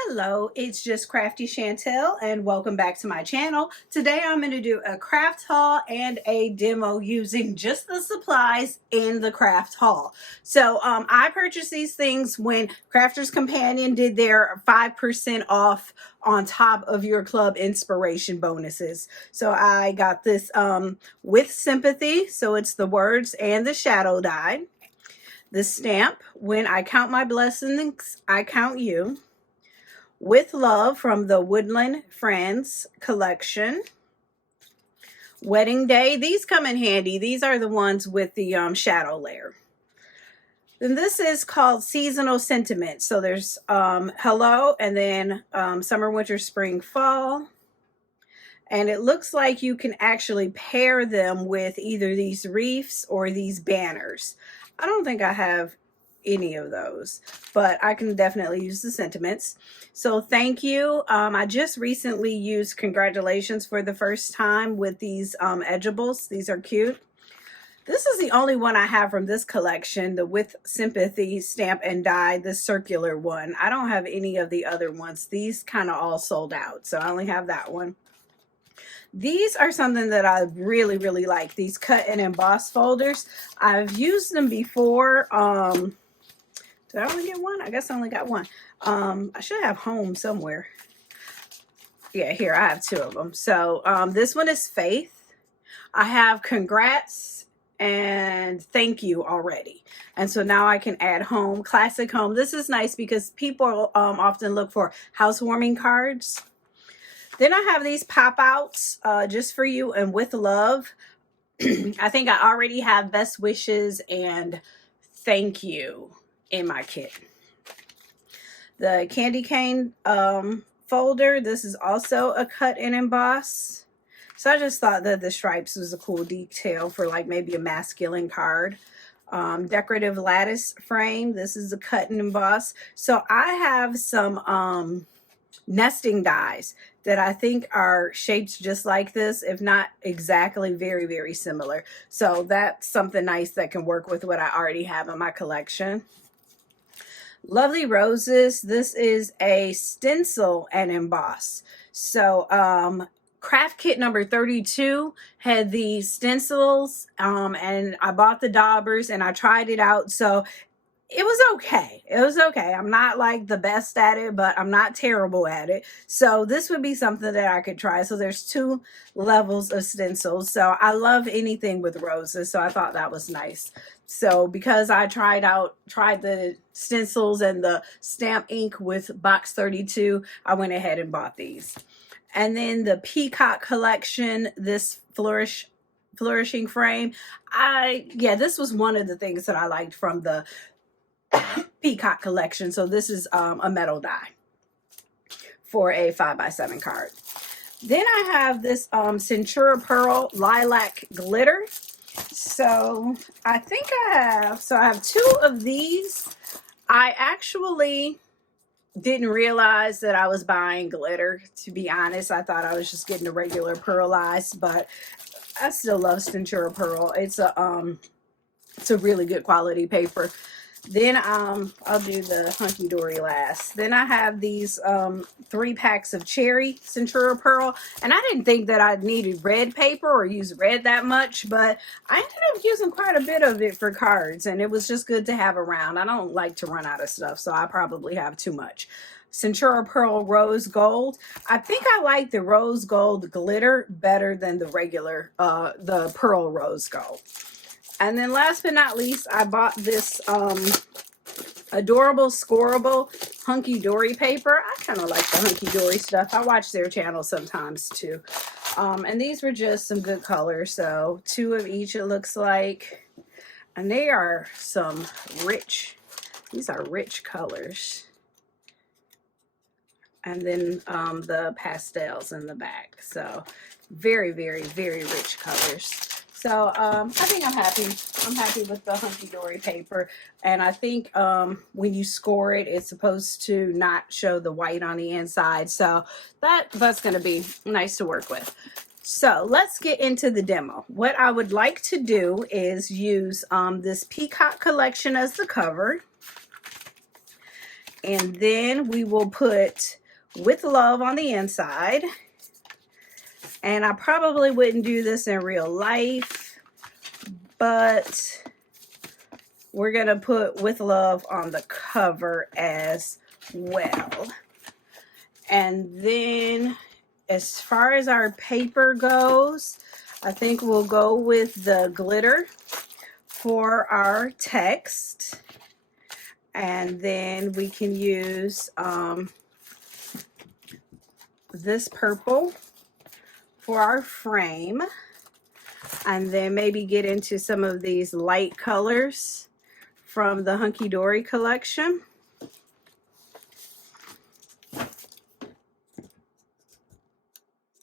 Hello, it's just Crafty Chantel and welcome back to my channel. Today I'm going to do a craft haul and a demo using just the supplies in the craft haul. So I purchased these things when Crafters Companion did their 5% off on top of your club inspiration bonuses. So I got this with sympathy, so it's the words and the shadow die. The stamp, when I count my blessings, I count you. With Love from the Woodland Friends collection. Wedding Day, these come in handy. These are the ones with the shadow layer. Then this is called Seasonal Sentiment. So there's Hello, and then Summer, Winter, Spring, Fall. And it looks like you can actually pair them with either these wreaths or these banners. I don't think I have any of those, but I can definitely use the sentiments. So thank you. I just recently used congratulations for the first time with these edgeables. These are cute. This is the only one I have from this collection, the With Sympathy stamp and die, the circular one. I don't have any of the other ones. These kind of all sold out, so I only have that one. These are something that I really, really like, these cut and emboss folders. I've used them before. Did I only get one? I guess I only got one. I should have home somewhere. Yeah, here, I have two of them. So this one is Faith. I have congrats and thank you already. And so now I can add home, classic home. This is nice because people often look for housewarming cards. Then I have these pop outs just for you and with love. I think I already have best wishes and thank you in my kit. The candy cane folder, this is also a cut and emboss. So I just thought that the stripes was a cool detail for like maybe a masculine card. Decorative lattice frame, this is a cut and emboss. So I have some nesting dies that I think are shaped just like this, if not exactly, very, very similar. So that's something nice that can work with what I already have in my collection. Lovely Roses, this is a stencil and emboss. So craft kit number 32 had the stencils and I bought the daubers and I tried it out. So it was okay. It was okay. I'm not like the best at it, but I'm not terrible at it. So this would be something that I could try. So there's two levels of stencils. So I love anything with roses. So I thought that was nice. So because I tried the stencils and the stamp ink with box 32, I went ahead and bought these. And then the Peacock collection, this flourishing frame. This was one of the things that I liked from the Peacock collection. So this is a metal die for a 5x7 card. Then I have this Centura Pearl Lilac Glitter. So I think I have two of these. I actually didn't realize that I was buying glitter, to be honest. I thought I was just getting a regular pearlized, but I still love Centura Pearl. It's a really good quality paper. Then I'll do the Hunky Dory last. Then I have these 3 packs of Cherry Centura Pearl. And I didn't think that I needed red paper or use red that much, but I ended up using quite a bit of it for cards. And it was just good to have around. I don't like to run out of stuff, so I probably have too much. Centura Pearl Rose Gold. I think I like the Rose Gold glitter better than the regular, the Pearl Rose Gold. And then last but not least, I bought this adorable scoreable Hunky Dory paper. I kind of like the Hunky Dory stuff. I watch their channel sometimes too. And these were just some good colors. So 2 of each, it looks like. And they are some rich, these are rich colors. And then the pastels in the back. So very, very, very rich colors. So I think I'm happy. I'm happy with the Hunky Dory paper. And I think when you score it, it's supposed to not show the white on the inside. So that's going to be nice to work with. So let's get into the demo. What I would like to do is use this Peacock collection as the cover. And then we will put With Love on the inside. And I probably wouldn't do this in real life, but we're going to put With Love on the cover as well. And then as far as our paper goes, I think we'll go with the glitter for our text. And then we can use this purple for our frame. And then maybe get into some of these light colors from the Hunky Dory collection.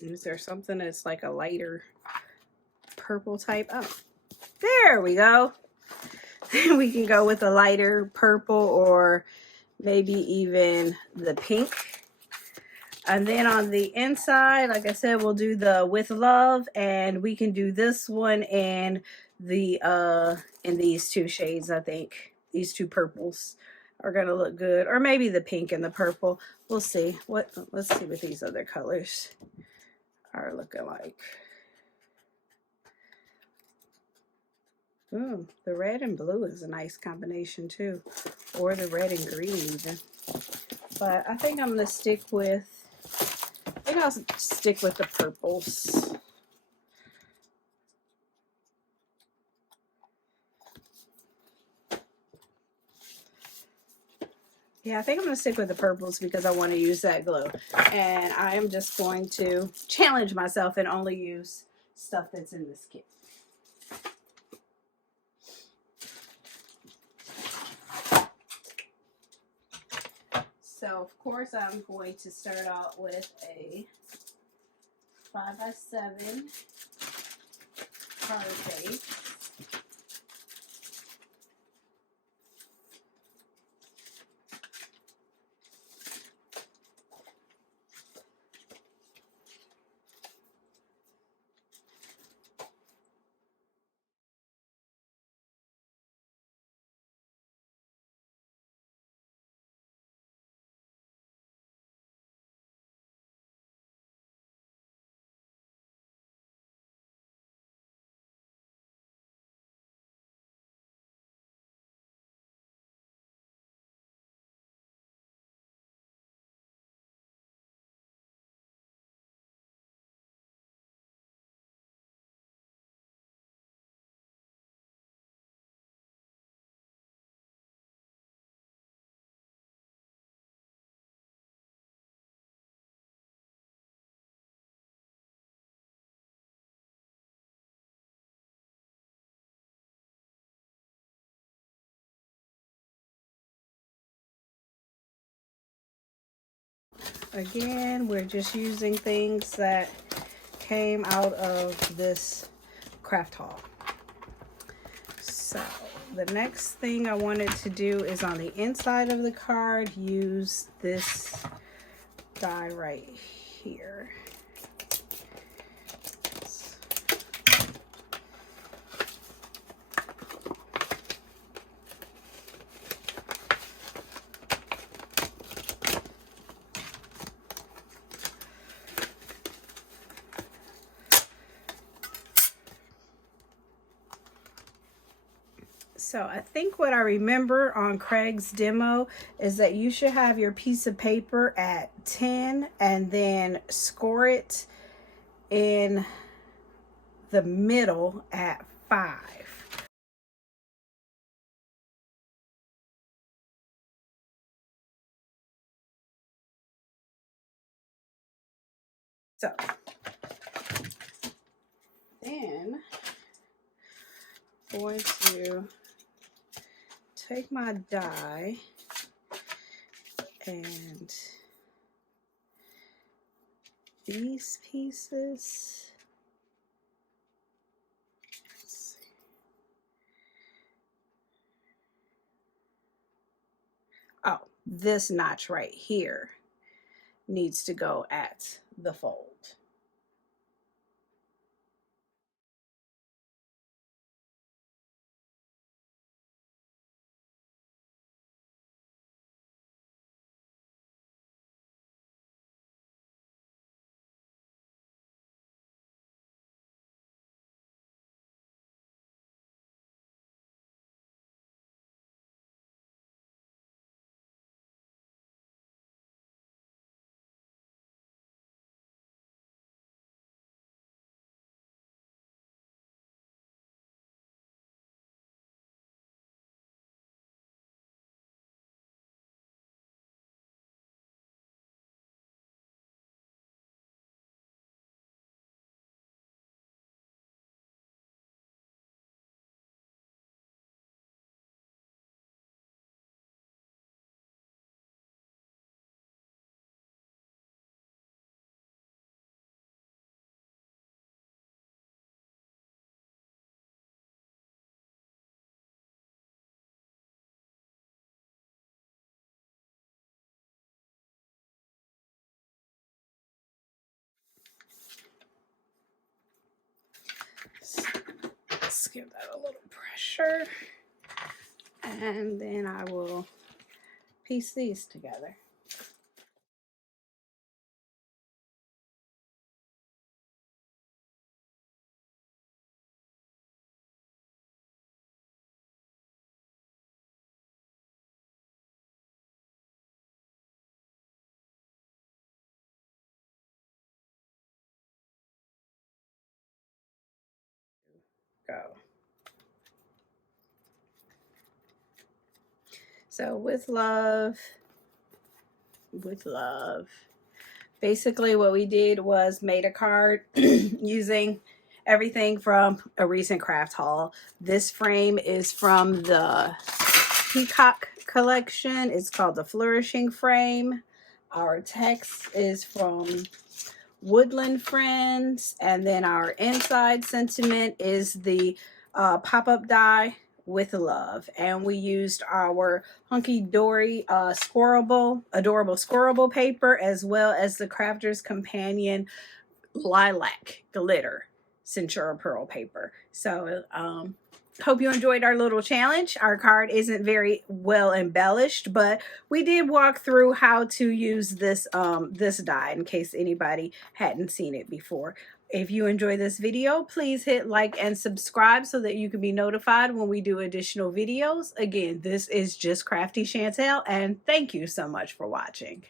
Is there something that's like a lighter purple type? Oh, there we go. We can go with a lighter purple or maybe even the pink. And then on the inside, like I said, we'll do the With Love, and we can do this one in the in these two shades. I think these two purples are gonna look good, or maybe the pink and the purple. We'll see. Let's see what these other colors are looking like. Ooh, the red and blue is a nice combination too, or the red and green even. But I think I'm gonna stick with. I think I'll stick with the purples. Yeah, I think I'm going to stick with the purples because I want to use that glow. And I am just going to challenge myself and only use stuff that's in this kit. So, of course, I'm going to start out with a 5x7 card base. Again, we're just using things that came out of this craft haul. So the next thing I wanted to do is on the inside of the card, use this die right here. So I think what I remember on Craig's demo is that you should have your piece of paper at 10 and then score it in the middle at 5. So then I'm going to take my die and these pieces, let's see. Oh, this notch right here needs to go at the fold. give that a little pressure. And then I will piece these together. Go. So with love, basically what we did was made a card using everything from a recent craft haul. This frame is from the Peacock collection. It's called the Flourishing Frame. Our text is from Woodland Friends, and then our inside sentiment is the pop-up die with love, and we used our Hunky Dory adorable squirrelable paper, as well as the Crafter's Companion lilac glitter Centura Pearl paper. So hope you enjoyed our little challenge. Our card isn't very well embellished, but we did walk through how to use this this die in case anybody hadn't seen it before. If you enjoy this video, please hit like and subscribe so that you can be notified when we do additional videos. Again, this is just Crafty Chantel, and thank you so much for watching.